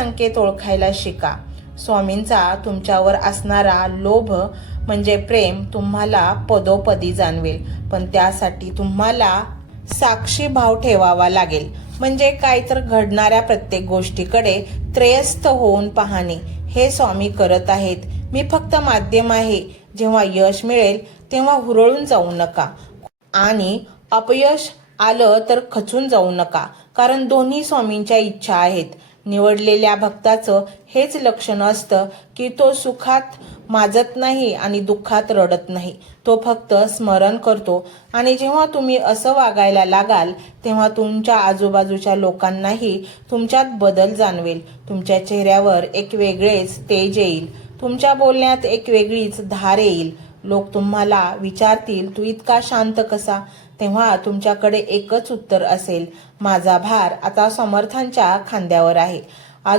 संकेत ओळखायला शिका. स्वामींचा तुमच्यावर असणारा लोभ म्हणजे प्रेम तुम्हाला पदोपदी जाणवेल, पण त्यासाठी तुम्हाला साक्षी भाव ठेवावा लागेल. म्हणजे काय तर घडणाऱ्या प्रत्येक गोष्टीकडे त्रयस्थ होऊन पाहणे हे स्वामी करत आहेत. मी फक्त माध्यम आहे. जेव्हा यश मिळेल तेव्हा हुरळून जाऊ नका आणि अपयश आलं तर खचून जाऊ नका, कारण दोन्ही स्वामींच्या इच्छा आहेत. निवडलेल्या भक्ताचं हेच लक्षण असतं की तो सुखात माजत नाही आणि दुःखात रडत नाही. तो फक्त स्मरण करतो. आणि जेव्हा तुम्ही असं वागायला लागाल तेव्हा तुमच्या आजूबाजूच्या लोकांनाही तुमच्यात बदल जाणवेल. तुमच्या चेहऱ्यावर एक वेगळेच तेज येईल. तुमच्या बोलण्यात एक वेगळीच धार येईल. लोक तुम्हाला विचारतील, तू इतका शांत कसा? तेव्हा तुमच्याकडे एकच उत्तर असेल, माझा भार आता समर्थांच्या खांद्यावर आहे.